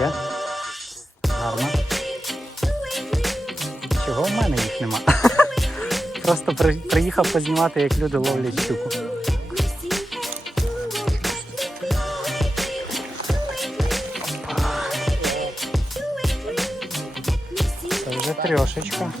Є? Гарно. Чого в мене їх нема? Просто приїхав познімати, як люди ловлять щуку. Це вже трьошечка.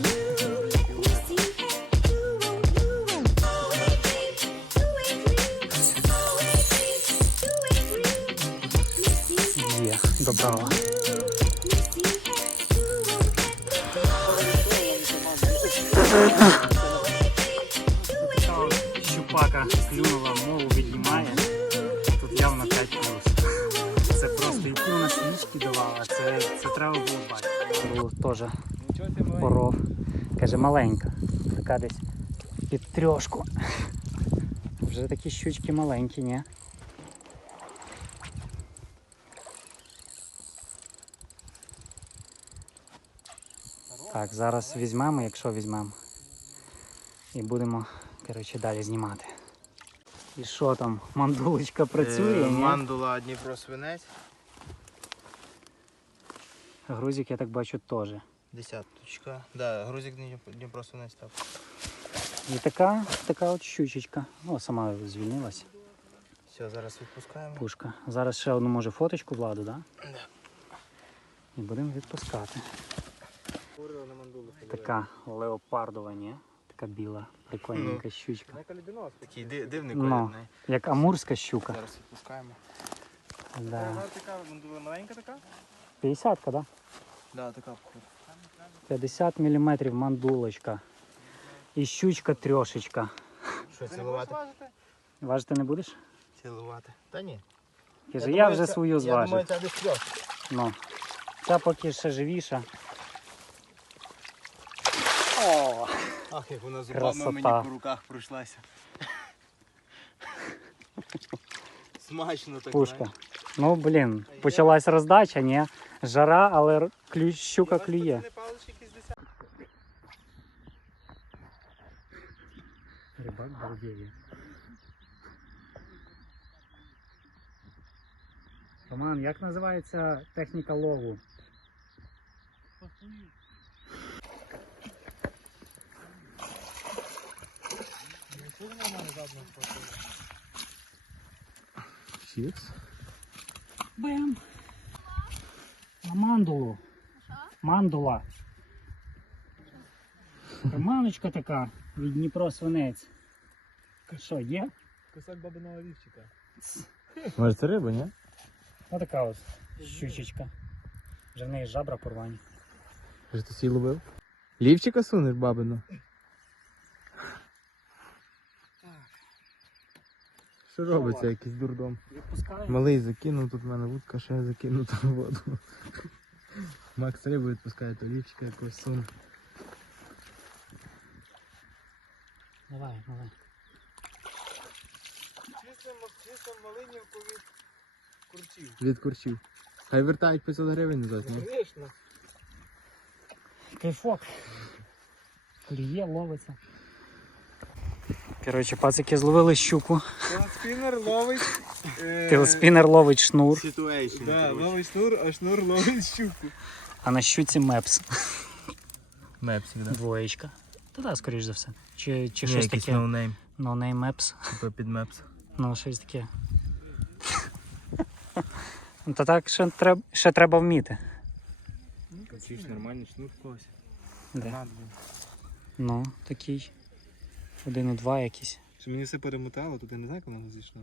Давала, це, це треба було бачити. Було теж поров. Каже, маленька. Така десь під трьошку. Вже такі щучки маленькі, ні? Так, зараз візьмемо, якщо візьмемо. І будемо, коротше, далі знімати. І що там, мандулочка працює, Е, ні? Мандула Дніпро свинець. Грузик, я так бачу, теж. Десяточка. Да, грузик Дніп- Дніпро свинець так. І така, така от щучечка. О, сама звільнилась. Все, зараз відпускаємо. Пушка. Зараз ще одну може фоточку владу, да? Да. І будемо відпускати. Така леопардова, ні? Така біла, прикольненька щучка. Такий ди- дивний Ну. колір. неї. Як амурська щука. Зараз відпускаємо. Да. Вона така маленька така? 50-ка, да? Да, така походу. 50 мм мандулочка. І щучка трьошечка. Що, цілувати? Важити не будеш? Цілувати. Та ні. Каже, я, вже свою Я зважив. думаю, це десь трьох. Ну. Ця поки ще живіша. О, Ах, як вона зубами зубами мені по руках пройшлася. Смачно так. пушка. Ну, блін, почалась роздача, ні? Жара, але клю... щука клює. Рибак балдеє. Роман, як називається техніка лову? Чікс. Бем. На мандулу. Мандула. Романочка така від Дніпро свинець. Що, є? Кусок бабиного лівчика. Може це риба, ні? Отака от щучечка. Вже в неї жабра порвані. Вже ти сій ловив? Лівчика сунеш бабину? Що робиться якийсь дурдом? Відпускаю. Малий закинув, тут в мене вудка ще закинута в воду. Макс рибу відпускає, то лівчика якось суне. Давай, давай. Чисто малинівку від курчів. Від курчів. Хай вертають 500 гривень назад, ні? Звісно. Кайфок. Клює, ловиться. Коротше, пацики зловили щуку. Спінер ловить. Телеспінер ловить шнур, Ситуейшн. Да, ловить шнур, а шнур ловить щуку. а на щуці мепс. Мепсі, да. Двоєчка. Та да, скоріш за все. Чи, чи щось таке. ноунейм. No name мепс. Типа під мепс. Ну, щось таке. Ну, Та так ще треба, ще треба вміти. Качиш нормальний шнур когось. Де? Ну, такий. Один і два якісь. Що мені все перемотало, тут я не знаю, коли воно зійшло.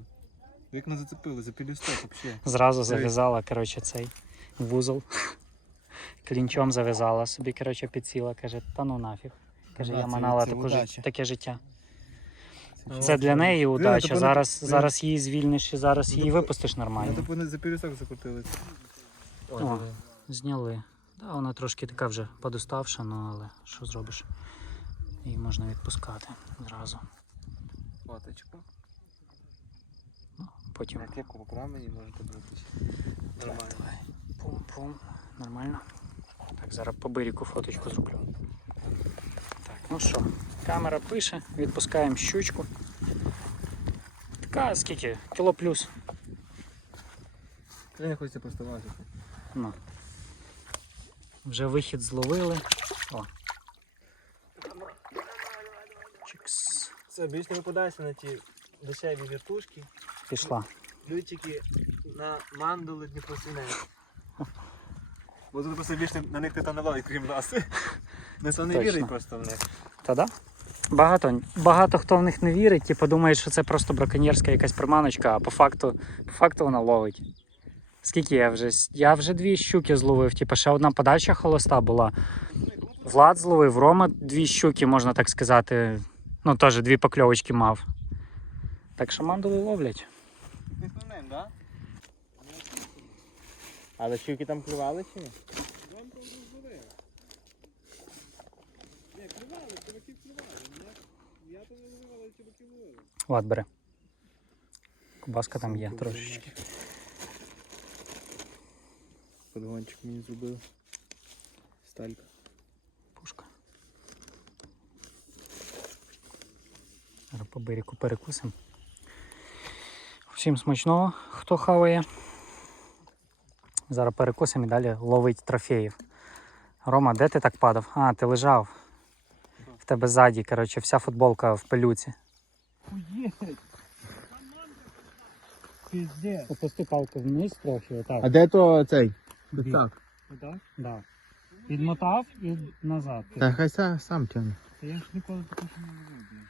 Як воно зацепило, за пілісток взагалі. Зразу зав'язала, коротше, цей вузол. Клінчом зав'язала собі, коротше, підсіла, каже, та ну нафіг. Каже, Ага, я це- манала це таку удача. жит- таке життя. Це для неї удача. типу, Зараз, зараз її звільниш і зараз її Ну, випустиш Ну, нормально. вони за пілісток закрутилися. О, зняли. Да, вона трошки така вже подоставша, ну але що зробиш? Її можна відпускати зразу. Фоточку. Потім Як мені можете бути. Так, давай. Пум-пум. Нормально. Так, зараз по бирику фоточку зроблю. Так, ну що, камера пише, відпускаємо щучку. Така скільки? Кіло плюс. Ти не хочеться просто важити. Ну. Вже вихід зловили. О. Все, більш не випадайся на ті дешеві віртушки. Пішла. Ключики на мандули Дніпросвінець. Бо тут просто більше на них не наловить, крім нас. Ніхто не вірить просто в них. Та да? Багато, багато хто в них не вірить і подумає, що це просто браконьєрська якась приманочка, а по факту, по факту вона ловить. Скільки я вже? Я вже дві щуки зловив, типу ще одна подача холоста була. Влад зловив, Рома дві щуки, можна так сказати. Ну, теж дві покльовочки мав. Так що мандули ловлять. Піснунем, так? Але щуки там клювали чи ні? Влад бере. Кубаска там є трошечки. Подгончик мені зробили. Сталька. Зараз по берегу перекусимо. Всім смачного, хто хаває. Зараз перекусимо і далі ловить трофеїв. Рома, де ти так падав? А, ти лежав. В тебе ззаді, коротше, вся футболка в пилюці. Піздець. Опусти палку вниз трохи, отак. А де то цей? Так. Так? Да. Підмотав і назад. Та хай сам, сам тягне. Та я ж ніколи такого не робив.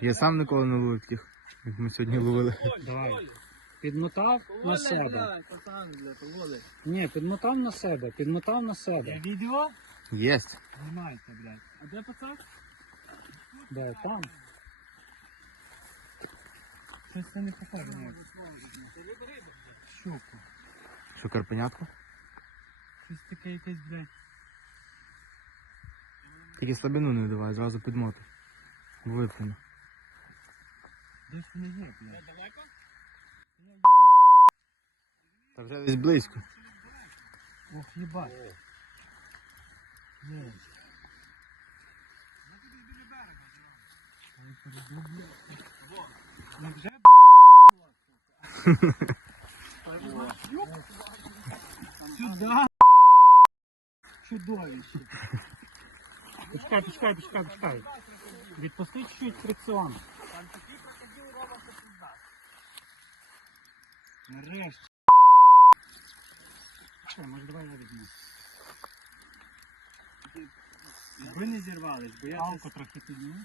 Я сам ніколи не ловив таких, як ми сьогодні ловили. Давай. Підмотав на себе. Ні, підмотав на себе, підмотав на себе. Відео? Єсть. Знімайте, блядь. А де пацан? Де, там. Щось це не похоже. Щуку. Що, карпенятку? Щось таке якесь, блядь. Тільки слабину не давай, зразу підмотуй. Виплюну. Десь не є, блядь. Та вже десь близько. Ох, їбать. Є. Ну вже, Сюда. Чудовище. Почекай, почекай, почекай, почекай. Відпусти чуть-чуть фрикціон. Нарешті. Що, може давай я візьму. Ви не зірвались, бо я палку трохи підніму.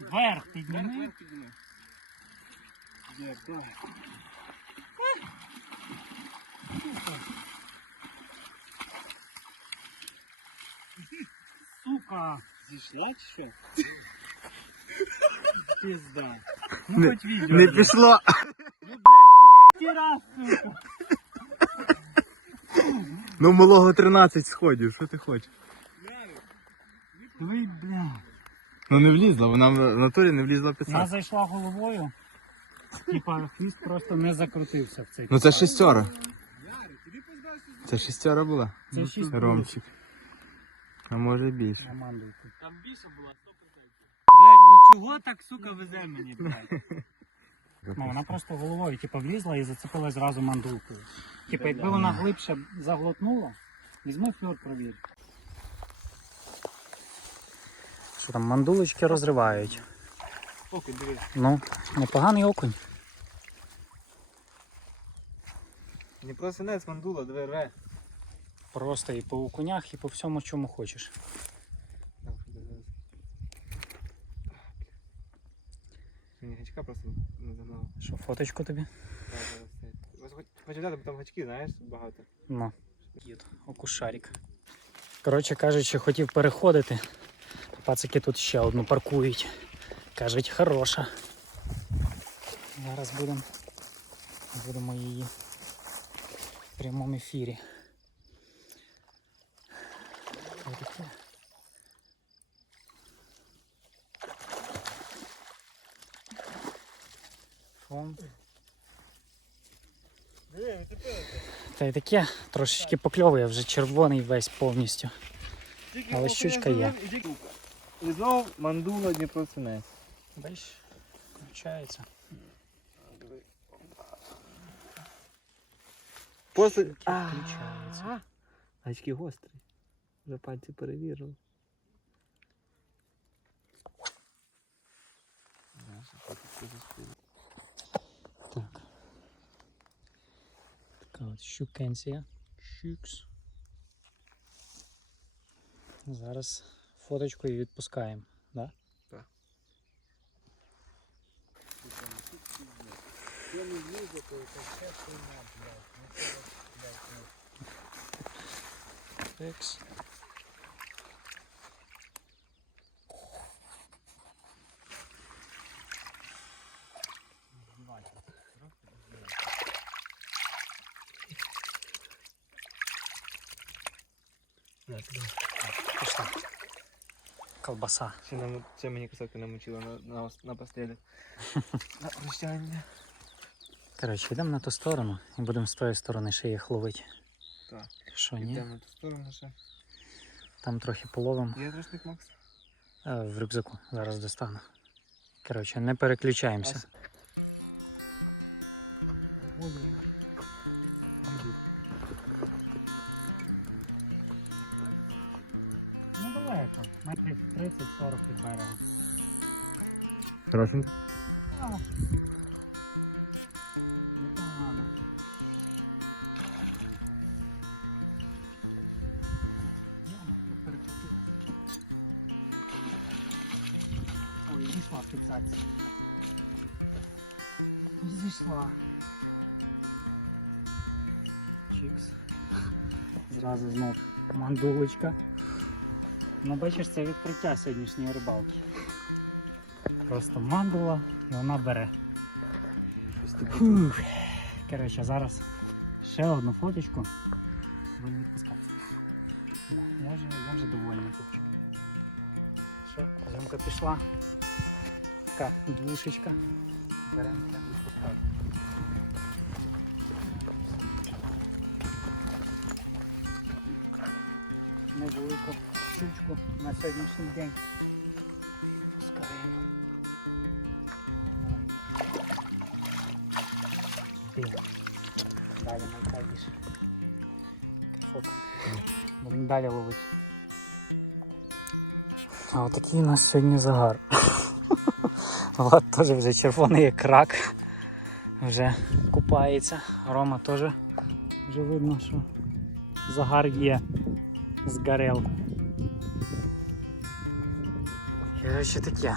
Вверх підніми. Вверх, давай. Сука! Зійшла чи що? Пизда. Ну Не- хоч відео. Не пішло! Ну, блядь, третій раз, сука. Ну малого 13 сходів, що ти хочеш? Ви, бля. Ну не влізла, вона в натурі не влізла Вона зайшла головою. Типа хвіст просто не закрутився в цей. Ну це шістьора. Це шістьора була. Це шість Ромчик. А може більше. Командуйте. Там більше було 100%. Блять, ну чого так, сука, везе мені, блядь? Ну, вона просто головою типу, влізла і зацепилась зразу мандулкою. Типу, якби вона глибше заглотнула, візьми фльор провір. Що там, мандулочки розривають. Окей, дивись. Ну, непоганий окунь. Не просто не мандула, двере. Просто і по окунях, і по всьому, чому хочеш. Мені гачка просто не загнав. Що, фоточку тобі? Хочу дати, бо там гачки, знаєш, багато. Ну. Окушарик. Коротше кажучи, хотів переходити. Пацики тут ще одну паркують. Кажуть, хороша. Зараз будемо будемо її в прямому ефірі. Отаке. Фон. Та й таке трошечки покльовує, вже червоний весь повністю. Але щучка є. І знову мандула После... Щуки включаються. Очки гострі. Вже пальці перевірили. Так. Така от щукенція. Щукс. Зараз фоточку і відпускаємо. Да? Так. Текс. Пішла. Колбаса. Ще, нам, ще мені кусок намочила на, на, на постелі. На прощання. Коротше, йдемо на ту сторону і будемо з тої сторони ще їх ловити. Так. Що ні? Йдемо на ту сторону ще. Там трохи половимо Є рушник, Макс? Е, в рюкзаку. Зараз достану. Коротше, не переключаємося. Ась. 30-40 від берега. Хорошенько. Непогано. Яма, перекотила. Ой, зійшла фіксація. Зійшла. Чікс. Зразу знов мандулочка. Ну бачиш, це відкриття сьогоднішньої рибалки. Просто мандула і вона бере. Фух. Коротше, зараз ще одну фоточку. Будемо відпускати. Я вже, я вже довольний хлопчик. Що, зйомка пішла. Така двушечка. Беремо будемо відпускати. Невелику щучку на сьогоднішній день. Пускаємо. Далі найкраще. Фото. Будемо далі ловити. А отакий у нас сьогодні загар. Влад теж вже червоний як рак. Вже купається. Рома теж вже видно, що загар є. Згорел. Коротше таке.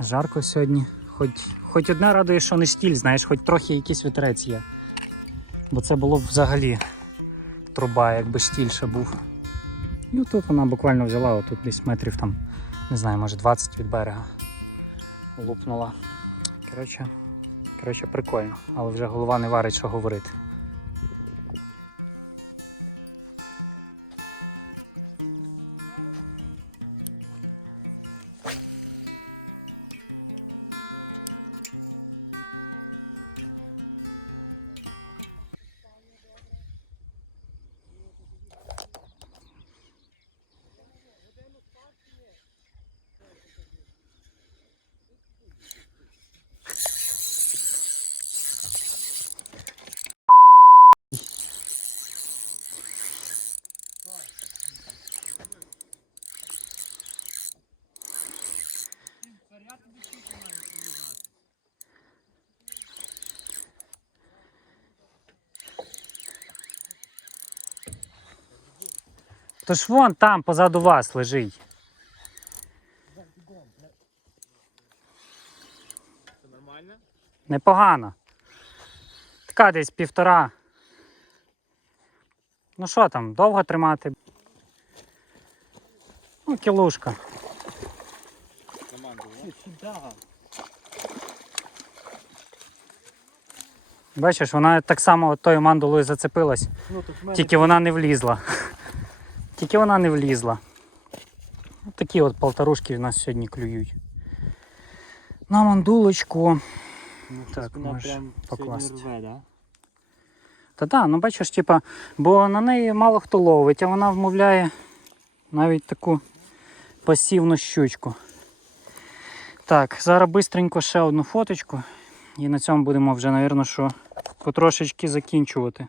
Жарко сьогодні. Хоч, хоч одне радує, що не стіль, знаєш, хоч трохи якийсь вітерець є. Бо це було б взагалі труба, якби стільше був. І тут вона буквально взяла, отут десь метрів там, не знаю, може 20 від берега. Лупнула. Коротше, коротше, прикольно, але вже голова не варить, що говорити. То ж вон там позаду вас лежить. Це нормально? Непогано. Така десь півтора. Ну що там, довго тримати? Ну, кілушка. Бачиш, вона так само от тою мандулою зацепилась, Ну, мене тільки вона не влізла. Тільки вона не влізла. От такі от полторушки в нас сьогодні клюють. На мандулочку. Ну, Так, можеш покласти. рве, да? Та так, ну бачиш, типа, бо на неї мало хто ловить, а вона вмовляє навіть таку пасівну щучку. Так, зараз бистренько ще одну фоточку. І на цьому будемо вже, напевно, що потрошечки закінчувати.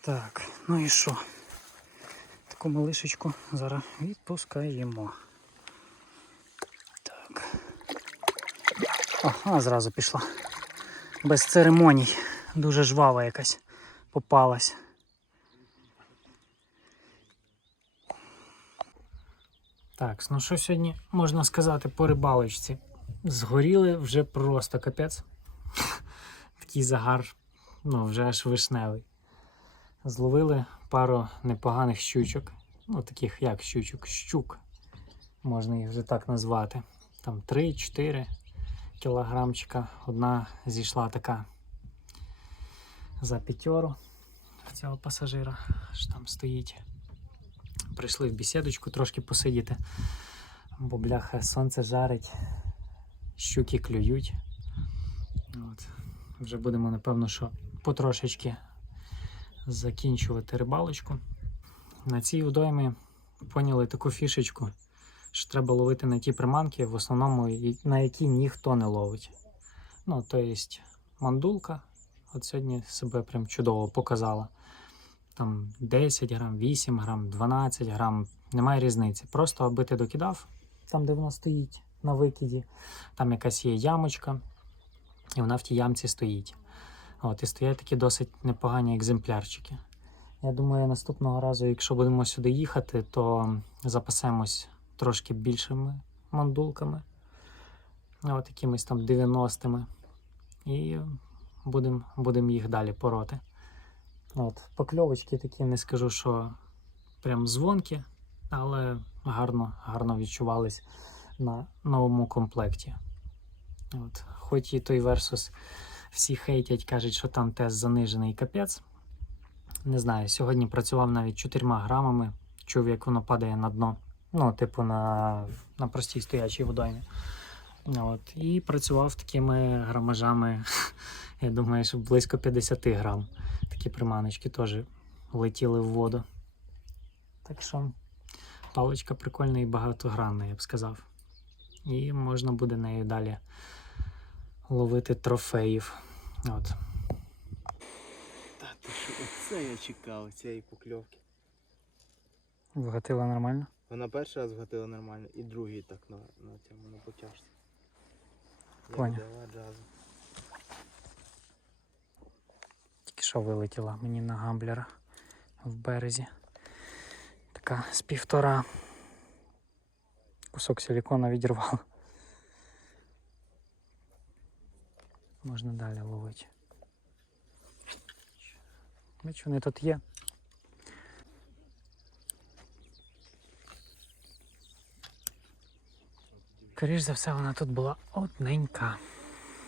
Так, ну і що? Таку малишечку зараз відпускаємо. Так. О, а зразу пішла. Без церемоній. Дуже жвава якась попалась. Так, ну що сьогодні можна сказати по рибалочці? Згоріли вже просто капець. Такий загар, ну, вже аж вишневий. Зловили пару непоганих щучок. Ну, таких як щучок, щук. Можна їх вже так назвати. Там 3-4 кілограмчика. Одна зійшла така за п'ятеру цього пасажира, що там стоїть. Прийшли в бесідочку трошки посидіти, бо бляха сонце жарить, щуки клюють. От. Вже будемо, напевно, що потрошечки закінчувати рибалочку. На цій водоймі поняли таку фішечку, що треба ловити на ті приманки, в основному на які ніхто не ловить. Ну, то є мандулка. От сьогодні себе прям чудово показала. Там 10 грам, 8 грам, 12 грам, немає різниці. Просто аби ти докидав там, де воно стоїть на викиді, там якась є ямочка, і вона в тій ямці стоїть. От, і стоять такі досить непогані екземплярчики. Я думаю, наступного разу, якщо будемо сюди їхати, то запасемось трошки більшими мандулками, от якимись там 90-ми. І будемо будем їх далі пороти. От, покльовочки такі, не скажу, що прям дзвонкі, але гарно, гарно відчувались на новому комплекті. От, хоч і той Versus всі хейтять, кажуть, що там тест занижений капець. Не знаю, сьогодні працював навіть 4 грамами, чув, як воно падає на дно. Ну, типу, на, на простій стоячій водоймі. От, і працював такими грамажами, я думаю, що близько 50 грам. Такі приманочки теж летіли в воду. Так що паличка прикольна і багатогранна, я б сказав. І можна буде нею далі ловити трофеїв. От. Та ти що, оце я чекав, цієї покльовки. Вгатила нормально? Вона перший раз вгатила нормально, і другий так на, на цьому на потяжці. Як Поняв. Тільки що вилетіла мені на гамблера в березі. Така з півтора. Кусок силікона відірвала. Можна далі ловити. Бач, вони тут є. Скоріш за все, вона тут була одненька.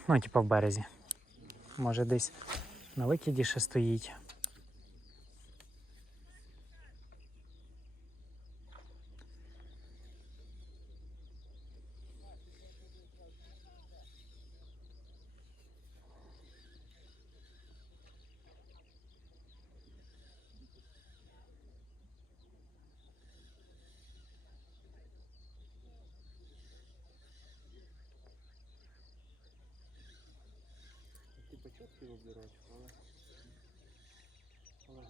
Ну, типа в березі. Може десь на викиді ще стоїть. Ти початки але. Але.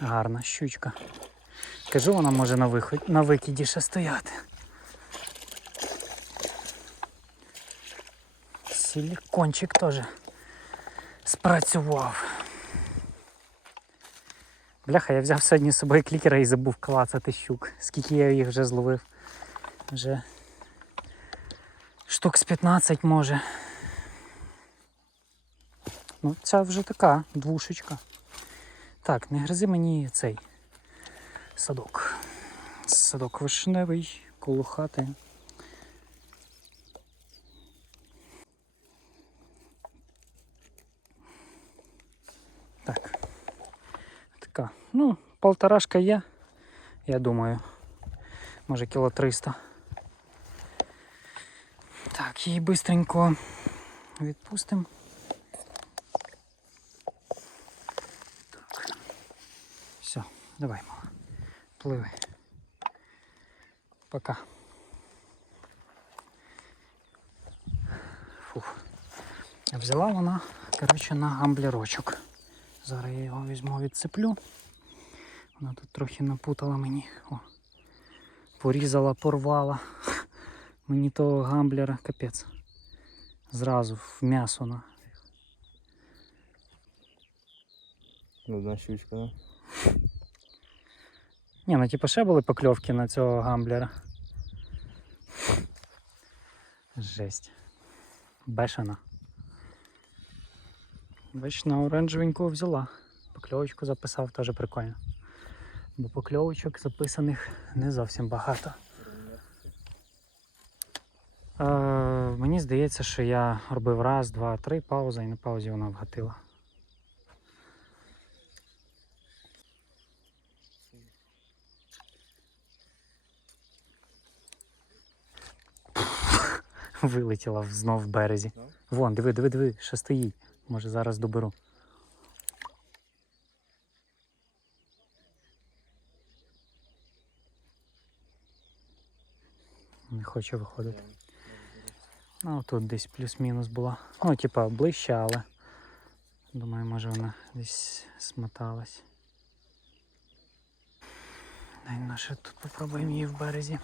Гарна щучка. Кажу, вона може на, виход... на викиді ще стояти. Силікончик теж спрацював. Бляха, я взяв сьогодні з собою клікера і забув клацати щук. Скільки я їх вже зловив. Вже штук з 15 може. Ну, ця вже така двушечка. Так, не гризи мені цей садок. Садок вишневий, коло хати. полторашка є, я думаю. Може кіло 300. Так, її бистренько відпустимо. Так. Все, давай, мала. Пливи. Пока. Фух. Взяла вона, коротше, на гамблярочок. Зараз я його візьму, відцеплю. Вона тут трохи напутала мені. О. Порізала, порвала. Мені того гамблера капець. Зразу в м'ясо на. Одна щучка, да? Ні, ну типу ще були покльовки на цього гамблера. Жесть. Бешена. Бач, на оранжевеньку взяла. Покльовочку записав, теж прикольно. Бо покльовочок записаних не зовсім багато. Е, мені здається, що я робив раз, два, три пауза і на паузі вона вгатила. Вилетіла знов в березі. Вон, диви, диви, диви, ще стоїть. Може зараз доберу. Не хоче виходити. Ну, тут десь плюс-мінус була. Ну, типа ближче, але. Думаю, може вона десь смоталась. Дай наше тут попробуємо її в березі.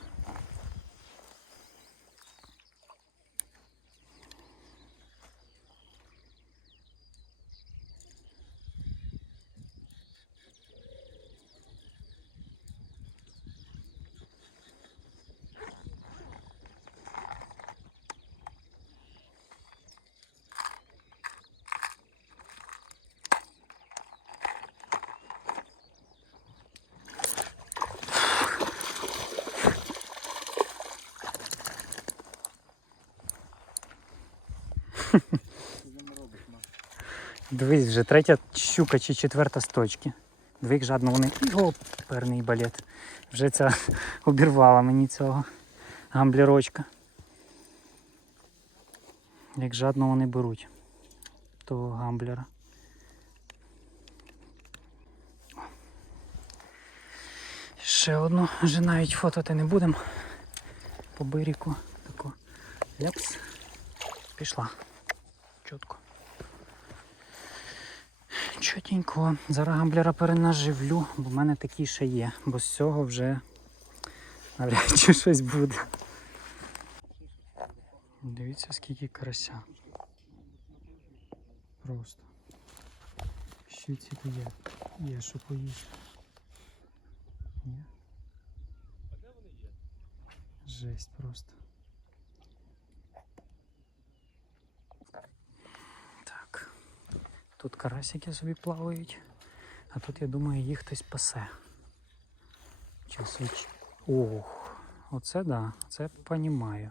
Дивись, вже третя щука чи четверта з точки. Диви, як жадно вони. О, перний балет. Вже ця обірвала мені цього гамблірочка. Як жадно вони беруть того гамблера. Ще одну вже навіть фототи не будемо. По бирику. Тако. Ляпс. Пішла. Чітко. Чотенько. Зараз гамблера перенаживлю, бо в мене такі ще є, бо з цього вже навряд чи щось буде. Дивіться, скільки карася. Просто. Щуці то є. Є, що поїсти. Ні? Жесть просто. Тут карасики собі плавають, а тут, я думаю, їх хтось пасе. Чи свіч. Ох, оце да, це понімаю.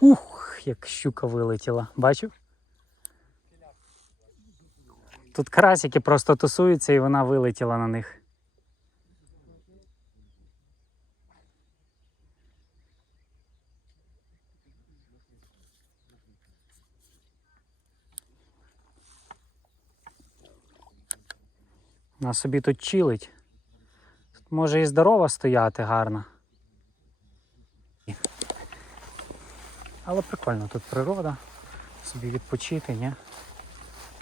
Ух, як щука вилетіла. Бачив? Тут карасики просто тусуються і вона вилетіла на них. Вона собі тут чилить. Тут може і здорова стояти гарно. Але прикольно, тут природа. Собі відпочити, ні?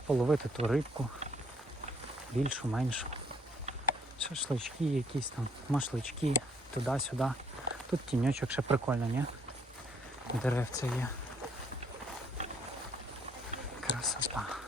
Половити ту рибку. Більшу, меншу. Шашлички якісь там, машлички, туди-сюди. Тут тіньочок ще прикольно, ні? Деревця є. Красота.